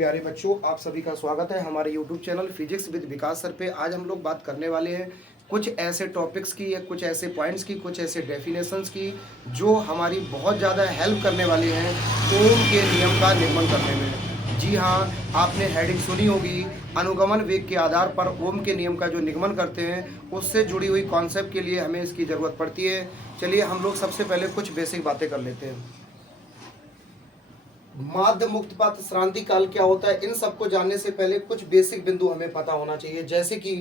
प्यारे बच्चों, आप सभी का स्वागत है हमारे YouTube channel physics with Vikas sir पे। आज हम लोग बात करने वाले हैं कुछ ऐसे टॉपिक्स की या कुछ ऐसे पॉइंट्स की, कुछ ऐसे डेफिनेशंस की जो हमारी बहुत ज़्यादा हेल्प करने वाली हैं ओम के नियम का निर्माण करने में। जी हाँ, आपने हेडिंग सुनी होगी, अनुगमन वेग के आधार पर ओम के नियम का जो निगमन करते हैं उससे जुड़ी हुई कॉन्सेप्ट के लिए हमें इसकी ज़रूरत पड़ती है। चलिए हम लोग सबसे पहले कुछ बेसिक बातें कर लेते हैं। माध्य मुक्तपात श्रांति काल क्या होता है, इन सबको जानने से पहले कुछ बेसिक बिंदु हमें पता होना चाहिए। जैसे कि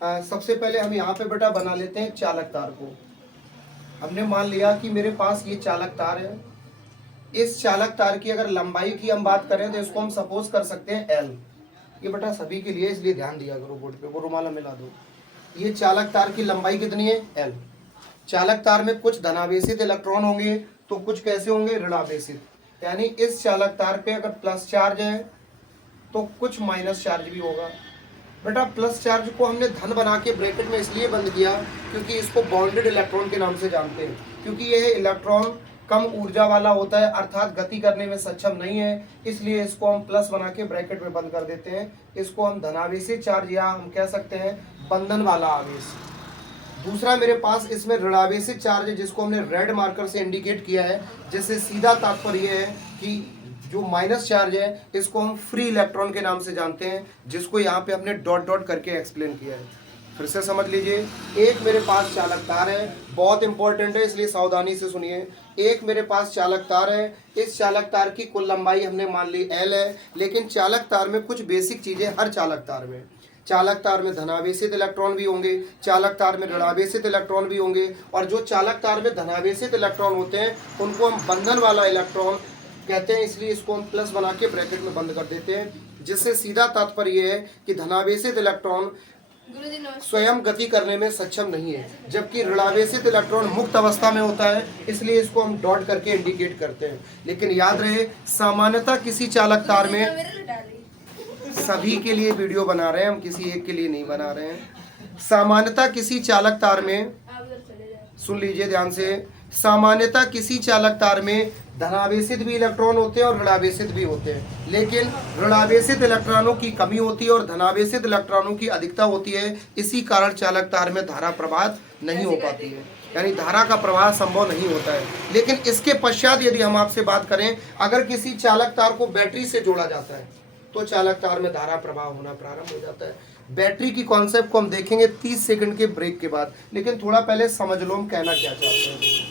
सबसे पहले हम यहाँ पे बेटा बना लेते हैं चालक तार को। हमने मान लिया कि मेरे पास ये चालक तार है। इस चालक तार की अगर लंबाई की हम बात करें तो इसको हम सपोज कर सकते हैं एल। ये बेटा सभी के लिए, इसलिए ध्यान दिया करो बोर्ड पे, वो रुमाला मिला दो। ये चालक तार की लंबाई कितनी है? एल। चालक तार में कुछ धनावेशित इलेक्ट्रॉन होंगे तो कुछ कैसे होंगे? ऋणावेशित। यानी इस चालक तार पे अगर प्लस चार्ज है तो कुछ माइनस चार्ज भी होगा। बेटा प्लस चार्ज को हमने धन बना के ब्रैकेट में इसलिए बंद किया क्योंकि इसको बॉन्डेड इलेक्ट्रॉन के नाम से जानते हैं, क्योंकि यह इलेक्ट्रॉन कम ऊर्जा वाला होता है, अर्थात गति करने में सक्षम नहीं है, इसलिए इसको हम प्लस बना के ब्रैकेट में बंद कर देते हैं। इसको हम धनावेशी चार्ज या हम कह सकते हैं बंधन वाला आवेश। दूसरा मेरे पास इसमें ऋणावेशित चार्ज है जिसको हमने रेड मार्कर से इंडिकेट किया है, जिससे सीधा तात्पर्य है कि जो माइनस चार्ज है इसको हम फ्री इलेक्ट्रॉन के नाम से जानते हैं, जिसको यहाँ पे हमने डॉट डॉट करके एक्सप्लेन किया है। फिर से समझ लीजिए, एक मेरे पास चालक तार है, बहुत इंपॉर्टेंट है इसलिए सावधानी से सुनिए। एक मेरे पास चालक तार है, इस चालक तार की कुल लंबाई हमने मान ली एल है, लेकिन चालक तार में कुछ बेसिक चीजें हर चालक तार में। चालक तार में धनावेशित इलेक्ट्रॉन भी होंगे, चालक तार में ऋणावेशित इलेक्ट्रॉन भी होंगे, और जो चालक तार में धनावेशित इलेक्ट्रॉन होते हैं उनको हम बंधन वाला इलेक्ट्रॉन कहते हैं, इसलिए इसको हम प्लस बना के ब्रैकेट में बंद कर देते हैं, जिससे सीधा तात्पर्य है कि धनावेशित इलेक्ट्रॉन स्वयं गति करने में सक्षम नहीं है, जबकि ऋणावेशित इलेक्ट्रॉन मुक्त अवस्था में होता है, इसलिए इसको हम डॉट करके इंडिकेट करते हैं। लेकिन याद रहे, सामान्यतः किसी चालक तार में, सभी के लिए वीडियो बना रहे हैं हम, किसी एक के लिए नहीं बना रहे हैं। सामान्यतः किसी चालक तार में, सुन लीजिए ध्यान से, सामान्यतः किसी चालक तार में धनावेशित भी इलेक्ट्रॉन होते हैं और ऋणावेशित भी होते हैं, लेकिन ऋणावेशित इलेक्ट्रॉनों की कमी होती है और धनावेशित इलेक्ट्रॉनों की अधिकता होती है। इसी कारण चालक तार में धारा प्रवाह नहीं हो पाती है, यानी धारा का प्रवाह संभव नहीं होता है। लेकिन इसके पश्चात यदि हम आपसे बात करें, अगर किसी चालक तार को बैटरी से जोड़ा जाता है तो चालक तार में धारा प्रवाह होना प्रारंभ हो जाता है। बैटरी की कॉन्सेप्ट को हम देखेंगे 30 सेकंड के ब्रेक के बाद, लेकिन थोड़ा पहले समझ लो हम कहना क्या चाहते हैं।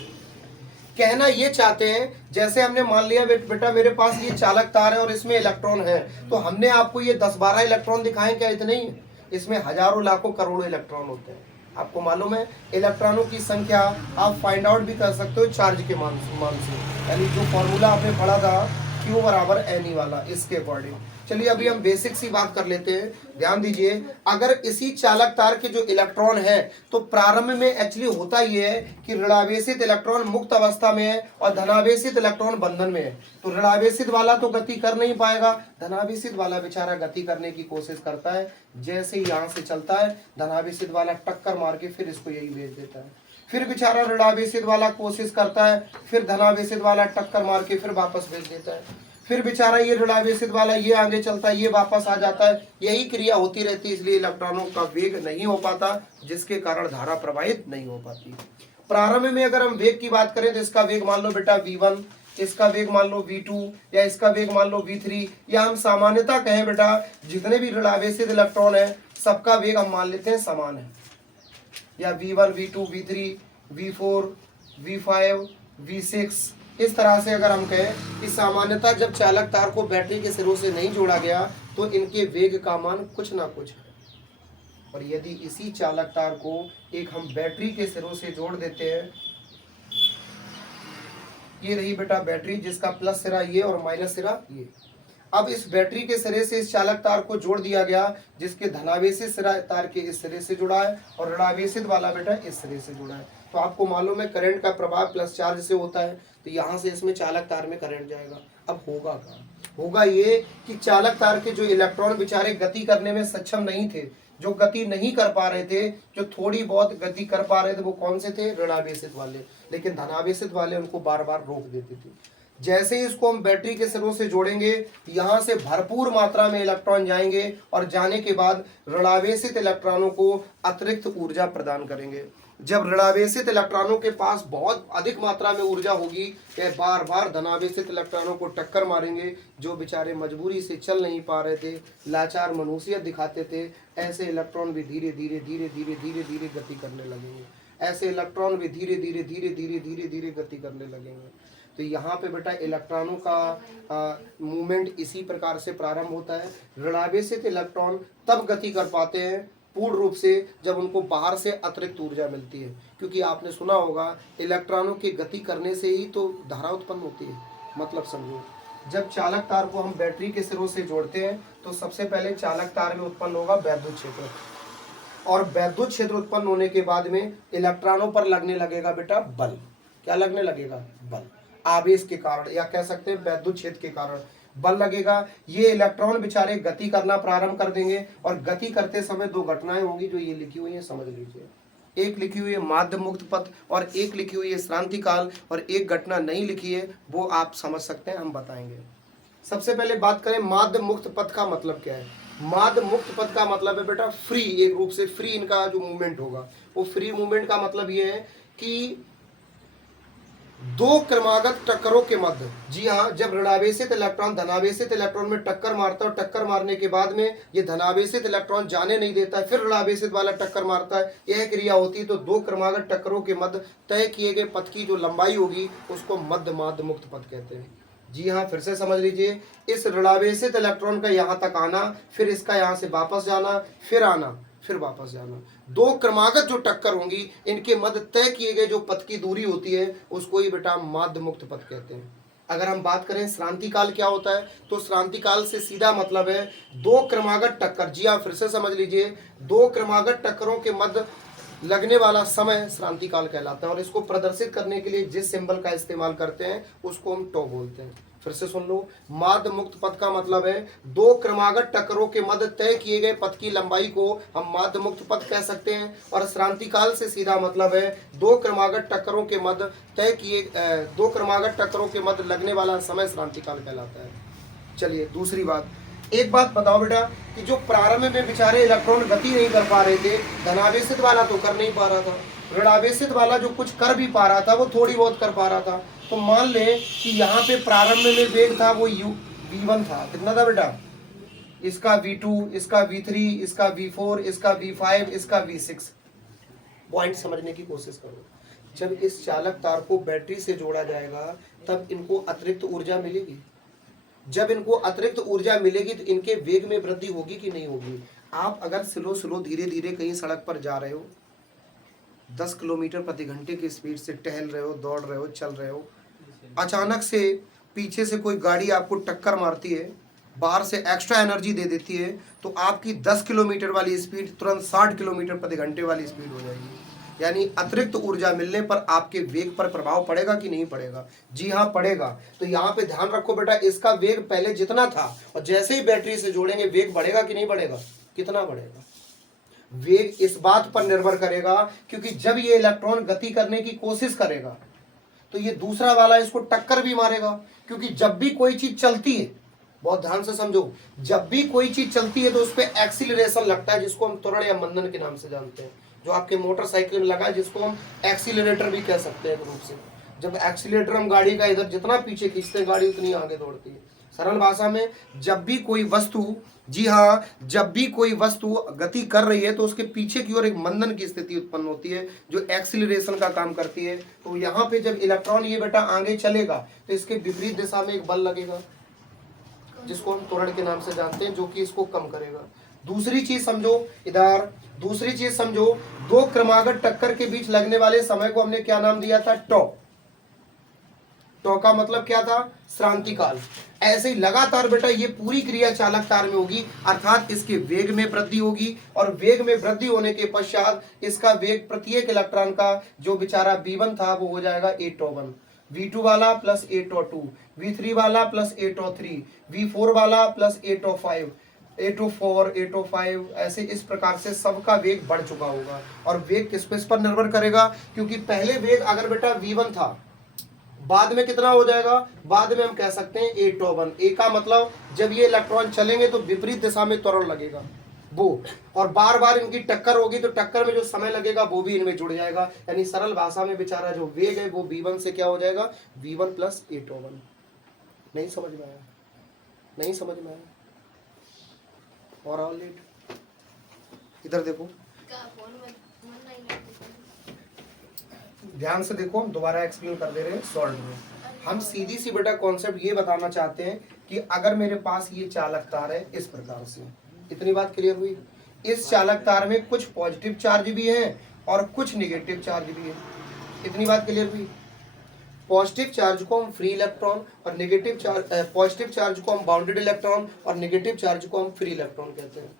कहना ये चाहते हैं, जैसे हमने मान लिया बेटा मेरे पास ये चालक तार है और इसमें इलेक्ट्रॉन है, तो हमने आपको ये 10-12 इलेक्ट्रॉन दिखाए, क्या इतने ही? इसमें हजारों लाखों करोड़ों इलेक्ट्रॉन होते हैं। आपको मालूम है इलेक्ट्रॉनों की संख्या आप फाइंड आउट भी कर सकते हो चार्ज के मान से, यानी जो फॉर्मूला आपने पढ़ा था Q बराबर NE वाला, इसके अकॉर्डिंग। चलिए अभी हम बेसिक सी बात कर लेते हैं, ध्यान दीजिए। अगर इसी चालक तार के जो इलेक्ट्रॉन है तो प्रारंभ में एक्चुअली होता ये है कि ऋणावेशित इलेक्ट्रॉन मुक्त अवस्था में है और धनावेशित इलेक्ट्रॉन बंधन में है, तो ऋणावेशित वाला तो गति कर नहीं पाएगा, धनावेशित वाला बेचारा गति करने की कोशिश करता है। जैसे ही यहाँ से चलता है धनावेशित वाला टक्कर मार के फिर इसको यही भेज देता है, फिर बेचारा ऋणावेशित वाला कोशिश करता है, फिर धनावेशित वाला टक्कर मार के फिर वापस भेज देता है, फिर बेचारा ये ऋणावेशित वाला ये आगे चलता है, ये वापस आ जाता है, यही क्रिया होती रहती है, इसलिए इलेक्ट्रॉनों का वेग नहीं हो पाता, जिसके कारण धारा प्रवाहित नहीं हो पाती। प्रारंभ में अगर हम वेग की बात करें तो इसका वेग मान लो बेटा v1, इसका वेग मान लो v2, या इसका वेग मान लो v3, या हम सामान्यता कहें बेटा जितने भी ऋणावेशित इलेक्ट्रॉन है सबका वेग हम मान लेते हैं समान है, या v1, v2, v3, v4, v5, v6। इस तरह से अगर हम कहें कि सामान्यतः जब चालक तार को बैटरी के सिरों से नहीं जोड़ा गया तो इनके वेग का मान कुछ ना कुछ है, और यदि इसी चालक तार को एक हम बैटरी के सिरों से जोड़ देते हैं, ये रही बेटा बैटरी जिसका प्लस सिरा ये और माइनस सिरा ये। अब इस बैटरी के सिरे से इस चालक तार को जोड़ दिया गया, जिसके धनावेशित सिरा तार के इस सिरे से जुड़ा है और ऋणावेशित वाला बेटा इस सिरे से जुड़ा है। तो आपको मालूम है करंट का प्रवाह प्लस चार्ज से होता है, तो यहाँ से इसमें चालक तार में करंट जाएगा। अब होगा क्या? होगा ये कि चालक तार के जो इलेक्ट्रॉन बेचारे गति करने में सक्षम नहीं थे, जो गति नहीं कर पा रहे थे, जो थोड़ी बहुत गति कर पा रहे थे, वो कौन से थे? ऋणावेशित वाले। लेकिन धनावेशित वाले उनको बार बार रोक देते थे। जैसे ही इसको हम बैटरी के सिरों से जोड़ेंगे, यहाँ से भरपूर मात्रा में इलेक्ट्रॉन जाएंगे और जाने के बाद ऋणावेशित इलेक्ट्रॉनों को अतिरिक्त ऊर्जा प्रदान करेंगे। जब ऋणावेशित इलेक्ट्रॉनों के पास बहुत अधिक मात्रा में ऊर्जा होगी, यह बार बार धनावेशित इलेक्ट्रॉनों को टक्कर मारेंगे, जो बेचारे मजबूरी से चल नहीं पा रहे थे, लाचार मनुष्यत दिखाते थे। ऐसे इलेक्ट्रॉन भी धीरे धीरे धीरे धीरे धीरे धीरे गति करने लगेंगे। ऐसे इलेक्ट्रॉन भी धीरे धीरे धीरे धीरे धीरे धीरे गति करने लगेंगे। तो यहाँ पे बेटा इलेक्ट्रॉनों का मूवमेंट इसी प्रकार से प्रारंभ होता है। ऋणावेशित इलेक्ट्रॉन तब गति कर पाते हैं पूर्ण रूप से जब उनको बाहर से अतिरिक्त ऊर्जा मिलती है, क्योंकि आपने सुना होगा इलेक्ट्रॉनों की गति करने से ही तो धारा उत्पन्न होती है। मतलब समझो, जब चालक तार को हम बैटरी के सिरों से जोड़ते हैं तो सबसे पहले चालक तार में उत्पन्न होगा वैद्युत क्षेत्र, और वैद्युत क्षेत्र उत्पन्न होने के बाद में इलेक्ट्रॉनों पर लगने लगेगा बेटा बल। क्या लगने लगेगा? बल। आवेश के कारण, या कह सकते हैं वैद्युत क्षेत्र के कारण बल लगेगा। ये इलेक्ट्रॉन बेचारे गति करना प्रारंभ कर देंगे, और गति करते समय दो घटनाएं होंगी जो ये लिखी हुई है, समझ लीजिए। एक लिखी हुई है माध्य मुक्त पथ, और एक लिखी हुई है श्रांति काल, और एक घटना नहीं लिखी है, वो आप समझ सकते हैं, हम बताएंगे। सबसे पहले बात करें माध्य मुक्त पथ का मतलब क्या है। माध्य मुक्त पथ का मतलब है बेटा फ्री, एक रूप से फ्री इनका जो मूवमेंट होगा, वो फ्री मूवमेंट का मतलब ये है कि दो क्रमागत टक्करों के मध्य, जी हाँ, जब ऋणावेशित इलेक्ट्रॉन धनावेशित इलेक्ट्रॉन में टक्कर मारता है और टक्कर मारने के बाद में ये धनावेशित इलेक्ट्रॉन जाने नहीं देता है, फिर ऋणावेशित वाला टक्कर मारता है, यह क्रिया होती है। तो दो क्रमागत टक्करों के मध्य तय किए गए पथ की जो लंबाई होगी उसको मध्य माध्य मुक्त पथ कहते हैं। जी हाँ, फिर से समझ लीजिए, इस ऋणावेशित इलेक्ट्रॉन का यहाँ तक आना, फिर इसका यहाँ से वापस जाना, फिर आना, फिर वापस जाना, दो क्रमागत जो टक्कर होंगी इनके मध्य तय किए गए जो पथ की दूरी होती है उसको ही बेटा माध्य मुक्त पथ कहते हैं। अगर हम बात करें श्रांति काल क्या होता है, तो श्रांति काल से सीधा मतलब है दो क्रमागत टक्कर। जी हाँ, फिर से समझ लीजिए, दो क्रमागत टक्करों के मध्य लगने वाला समय श्रांति काल कहलाता है, और इसको प्रदर्शित करने के लिए जिस सिंबल का इस्तेमाल करते हैं उसको हम टॉ बोलते हैं। फिर से सुन लो, माध्य मुक्त पथ का मतलब है दो क्रमागत टक्करों के मध्य तय किए गए पथ की लंबाई को हम माध्य मुक्त पथ कह सकते हैं, और श्रांति काल से सीधा मतलब है दो क्रमागत टक्करों के मध्य दो क्रमागत टक्करों के मध्य लगने वाला समय श्रांति काल कहलाता है। चलिए दूसरी बात, एक बात बताओ बेटा कि जो प्रारंभ में बेचारे इलेक्ट्रॉन गति नहीं कर पा रहे थे, धनावेशित वाला तो कर नहीं पा रहा था, ऋणावेशित वाला जो कुछ कर भी पा रहा था वो थोड़ी बहुत कर पा रहा था। तो मान ले कि यहाँ पे प्रारंभ में वेग था वो v1 था, कितना था बेटा? इसका v2, इसका v3, इसका v4, इसका v5, इसका v6। पॉइंट समझने की कोशिश करो। जब इस चालक तार को बैटरी से जोड़ा जाएगा तब इनको अतिरिक्त ऊर्जा मिलेगी। जब इनको अतिरिक्त ऊर्जा मिलेगी तो इनके वेग में वृद्धि होगी कि नहीं होगी? आप अगर स्लो स्लो धीरे धीरे कहीं सड़क पर जा रहे हो, 10 किलोमीटर प्रति घंटे की स्पीड से टहल रहे हो, दौड़ रहे हो, चल रहे हो, अचानक से पीछे से कोई गाड़ी आपको टक्कर मारती है, बाहर से एक्स्ट्रा एनर्जी दे देती है, तो आपकी 10 किलोमीटर वाली स्पीड तुरंत 60 किलोमीटर प्रति घंटे वाली स्पीड हो जाएगी। यानी अतिरिक्त ऊर्जा मिलने पर आपके वेग पर प्रभाव पड़ेगा कि नहीं पड़ेगा? जी हाँ, पड़ेगा। तो यहाँ पे ध्यान रखो बेटा, इसका वेग पहले जितना था और जैसे ही बैटरी से जोड़ेंगे वेग बढ़ेगा कि नहीं बढ़ेगा? कितना बढ़ेगा? वेग इस बात पर निर्भर करेगा क्योंकि जब ये इलेक्ट्रॉन गति करने की कोशिश करेगा तो ये दूसरा वाला इसको टक्कर भी मारेगा, क्योंकि जब भी कोई चीज चलती है, बहुत ध्यान से समझो, जब भी कोई चीज चलती है तो उस पर एक्सीलरेशन लगता है, जिसको हम त्वरण या मंदन के नाम से जानते हैं, जो आपके मोटरसाइकिल में लगा है, जिसको हम एक्सीलरेटर भी कह सकते हैं एक रूप से। जब एक्सीलरेटर हम गाड़ी का इधर जितना पीछे खींचते हैं गाड़ी उतनी आगे दौड़ती है। सरल भाषा में, जब भी कोई वस्तु, जी हाँ, जब भी कोई वस्तु गति कर रही है तो उसके पीछे की ओर एक मंदन की स्थिति उत्पन्न होती है जो एक्सीलरेशन का काम करती है। तो यहाँ पे जब इलेक्ट्रॉन ये बेटा आगे चलेगा तो इसके विपरीत दिशा में एक बल लगेगा जिसको हम त्वरण के नाम से जानते हैं, जो कि इसको कम करेगा। दूसरी चीज समझो इधर, दूसरी चीज समझो, दो क्रमागत टक्कर के बीच लगने वाले समय को हमने क्या नाम दिया था? टॉ। टॉ का मतलब क्या था? श्रांति काल। ऐसे ही लगातार बेटा ये पूरी क्रिया चालक तार में होगी, अर्थात इसके वेग में वृद्धि होगी, और वेग में वृद्धि होने के पश्चात इसका वेग प्रत्येक इलेक्ट्रॉन का जो बेचारा v1 था वो हो जाएगा a-1, v2 वाला प्लस a-2, v3 वाला प्लस a-3, v4 वाला प्लस a-5, a-4, a-5, ऐसे इस प्रकार से सबका वेग बढ़ चुका होगा। और वेग किस पे पर निर्भर करेगा? क्योंकि पहले वेग अगर बेटा v1 था, बाद में कितना हो जाएगा, बाद में हम कह सकते हैं A-1। ए का मतलब जब ये इलेक्ट्रॉन चलेंगे तो विपरीत दिशा में त्वरण लगेगा वो, और बार बार इनकी टक्कर होगी तो टक्कर में जो समय लगेगा वो भी इनमें जुड़ जाएगा। यानी सरल भाषा में बेचारा जो वेग है वो V1 से क्या हो जाएगा, V1 प्लस A-1। नहीं समझ में आया, नहीं समझ में आया और ऑल लेट इधर देखो, ध्यान से देखो, हम दोबारा एक्सप्लेन कर दे रहे हैं शॉर्ट में। हम सीधी सी बेटा कॉन्सेप्ट ये बताना चाहते हैं कि अगर मेरे पास ये चालक तार है इस प्रकार से, इतनी बात क्लियर हुई। इस चालक तार में कुछ पॉजिटिव चार्ज भी है और कुछ निगेटिव चार्ज भी है, इतनी बात क्लियर हुई। पॉजिटिव चार्ज को हम फ्री इलेक्ट्रॉन और नेगेटिव चार्ज, पॉजिटिव चार्ज को हम बाउंडेड इलेक्ट्रॉन और नेगेटिव चार्ज को हम फ्री इलेक्ट्रॉन कहते हैं।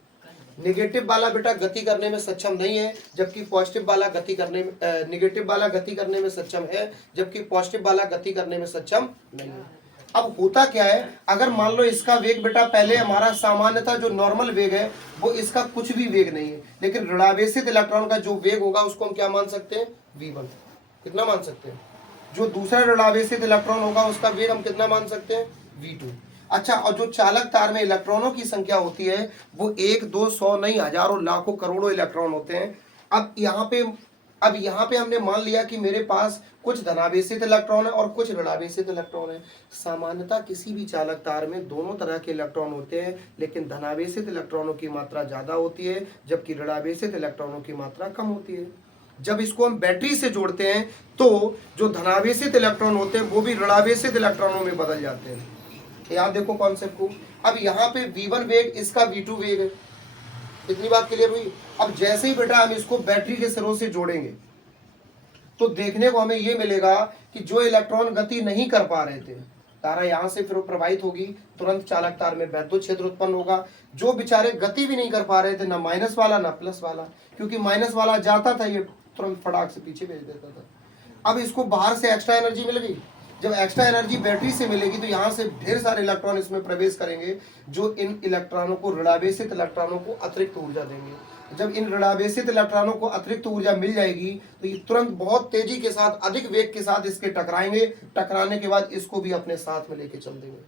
नेगेटिव वाला बेटा गति करने में सक्षम नहीं है, जबकि पॉजिटिव वाला गति करने में, नेगेटिव वाला गति करने में सक्षम है, जबकि पॉजिटिव वाला गति करने में सक्षम नहीं है। अब होता क्या है, अगर मान लो इसका वेग बेटा पहले हमारा सामान्यतः जो नॉर्मल वेग है वो इसका कुछ भी वेग नहीं है, लेकिन ऋणावेशित इलेक्ट्रॉन का जो वेग होगा उसको हम क्या मान सकते हैं, V1। कितना मान सकते हैं, जो दूसरा ऋणावेशित इलेक्ट्रॉन होगा उसका वेग हम कितना मान सकते हैं, V2। अच्छा, और जो चालक तार में इलेक्ट्रॉनों की संख्या होती है वो 1, 2, 100 नहीं, हजारों, लाखों, करोड़ों इलेक्ट्रॉन होते हैं। अब यहाँ पे हमने मान लिया कि मेरे पास कुछ धनावेशित इलेक्ट्रॉन है और कुछ ऋणावेशित इलेक्ट्रॉन है। सामान्यतः किसी भी चालक तार में दोनों तरह के इलेक्ट्रॉन होते हैं, लेकिन धनावेशित इलेक्ट्रॉनों की मात्रा ज्यादा होती है जबकि ऋणावेशित इलेक्ट्रॉनों की मात्रा कम होती है। जब इसको हम बैटरी से जोड़ते हैं तो जो धनावेशित इलेक्ट्रॉन होते हैं वो भी ऋणावेशित इलेक्ट्रॉनों में बदल जाते हैं। याद देखो कॉन्सेप्ट को। अब यहाँ पे V1 वेग, इसका V2 वेग है, इतनी बात क्लियर हुई। अब जैसे ही बेटा हम इसको बैटरी के सिरों से जोड़ेंगे तो देखने को हमें ये मिलेगा कि जो इलेक्ट्रॉन गति नहीं कर पा रहे थे, तारा यहाँ से फिर प्रवाहित होगी, तुरंत चालक तार में वैद्युत क्षेत्र उत्पन्न होगा। जो बेचारे गति भी नहीं कर पा रहे थे, ना माइनस वाला ना प्लस वाला, क्योंकि माइनस वाला जाता था ये तुरंत फटाक से पीछे भेज देता था। अब इसको बाहर से एक्स्ट्रा एनर्जी मिल गई, जब एक्स्ट्रा एनर्जी बैटरी से मिलेगी तो यहाँ से ढेर सारे इलेक्ट्रॉन इसमें प्रवेश करेंगे जो इन इलेक्ट्रॉनों को, ऋणावेशित इलेक्ट्रॉनों को अतिरिक्त ऊर्जा देंगे। जब इन ऋणावेशित इलेक्ट्रॉनों को अतिरिक्त ऊर्जा मिल जाएगी तो ये तुरंत बहुत तेजी के साथ, अधिक वेग के साथ इसके टकराएंगे, टकराने के बाद इसको भी अपने साथ में लेके चल देंगे।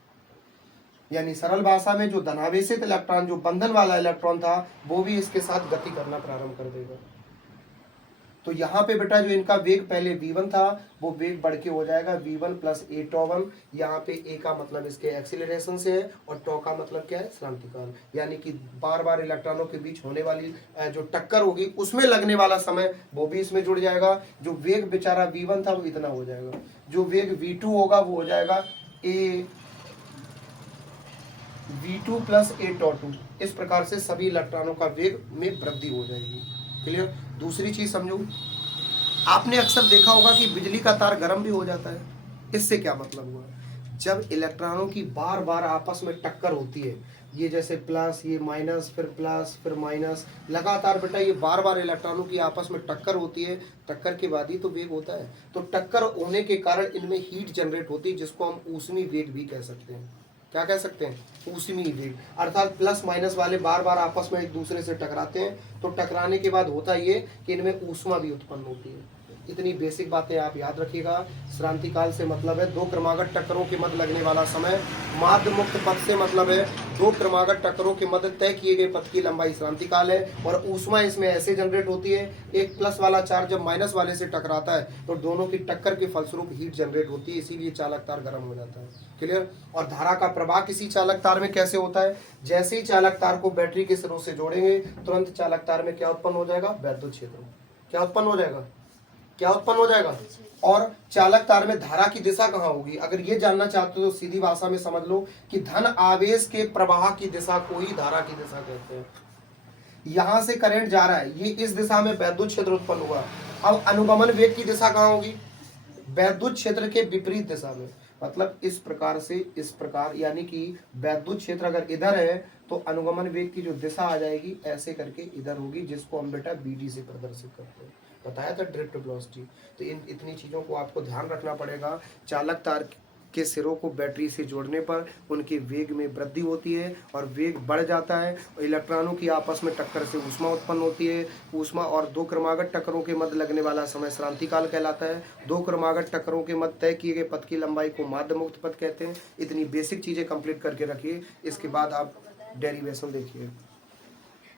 यानी सरल भाषा में जो धनावेशित इलेक्ट्रॉन, जो बंधन वाला इलेक्ट्रॉन था, वो भी इसके साथ गति करना प्रारंभ कर देगा। तो यहाँ पे बेटा जो इनका वेग पहले V1 था वो वेग बढ़ के हो जाएगा V1 प्लस A-1। यहाँ पे A का मतलब इसके एक्सीलरेशन से है और टॉ का मतलब क्या है, श्रांतिकाल। यानी कि बार बार इलेक्ट्रॉनों के बीच होने वाली जो टक्कर होगी उसमें लगने वाला समय वो भी इसमें जुड़ जाएगा। जो वेग बेचारा V1 था वो इतना हो जाएगा, जो वेग V2 होगा वो हो जाएगा V2 प्लस A-2। इस प्रकार से सभी इलेक्ट्रॉनों का वेग में वृद्धि हो जाएगी। क्लियर। दूसरी चीज समझो, आपने अक्सर देखा होगा कि बिजली का तार गर्म भी हो जाता है। इससे क्या मतलब हुआ, जब इलेक्ट्रॉनों की बार बार आपस में टक्कर होती है, ये जैसे प्लस, ये माइनस, फिर माइनस, लगातार बेटा ये बार बार इलेक्ट्रॉनों की आपस में टक्कर होती है, टक्कर के बाद ही तो वेग होता है। तो टक्कर होने के कारण इनमें हीट जनरेट होती है, जिसको हम ऊष्मी वेग भी कह सकते हैं। क्या कह सकते हैं, ऊष्मी वेग। अर्थात प्लस माइनस वाले बार बार आपस में एक दूसरे से टकराते हैं, तो टकराने के बाद होता ये कि इनमें ऊष्मा भी उत्पन्न होती है। इतनी बेसिक बातें आप याद रखिएगा। श्रांतिकाल से मतलब है दो क्रमागत टक्करों के मध्य लगने वाला समय। माध्य मुक्त पथ से मतलब है दो क्रमागत टक्करों के मध्य तय किए गए पथ की लंबाई श्रांतिकाल है। और ऊष्मा इसमें ऐसे जनरेट होती है, एक प्लस वाला चार्ज जब माइनस वाले से टकराता है तो दोनों की टक्कर के फलस्वरूप हीट जनरेट होती है, इसीलिए चालक तार गर्म हो जाता है। क्लियर। और धारा का प्रवाह किसी चालक तार में कैसे होता है, जैसे ही चालक तार को बैटरी के सिरों से जोड़ेंगे तुरंत चालक तार में क्या उत्पन्न हो जाएगा, वैद्युत क्षेत्र। क्या उत्पन्न हो जाएगा, क्या उत्पन्न हो जाएगा। और चालक तार में धारा की दिशा कहाँ होगी, अगर ये जानना चाहते हो तो सीधी भाषा में समझ लो कि धन आवेश के प्रवाह की दिशा को ही धारा की दिशा कहते हैं। यहां से करंट जा रहा है, ये इस दिशा में वैद्युत क्षेत्र उत्पन्न हुआ। अब अनुगमन वेग की दिशा कहाँ होगी, वैद्युत क्षेत्र के विपरीत दिशा में। मतलब इस प्रकार से इस प्रकार, यानी कि वैद्युत क्षेत्र अगर इधर है तो अनुगमन वेग की जो दिशा आ जाएगी ऐसे करके इधर होगी, जिसको हम बेटा BD से प्रदर्शित करते हैं। बताया था ड्रिफ्ट वेलोसिटी। तो इतनी चीज़ों को आपको ध्यान रखना पड़ेगा। चालक तार के सिरों को बैटरी से जोड़ने पर उनके वेग में वृद्धि होती है और वेग बढ़ जाता है। इलेक्ट्रॉनों की आपस में टक्कर से ऊष्मा उत्पन्न होती है। ऊष्मा और दो क्रमागत टक्करों के मध्य लगने वाला समय श्रांति काल कहलाता है। दो क्रमागत टक्करों के मध्य तय किए गए पथ की लंबाई को माध्य मुक्त पथ कहते हैं। इतनी बेसिक चीज़ें कंप्लीट करके रखिए, इसके बाद आप डेरिवेशन देखिए।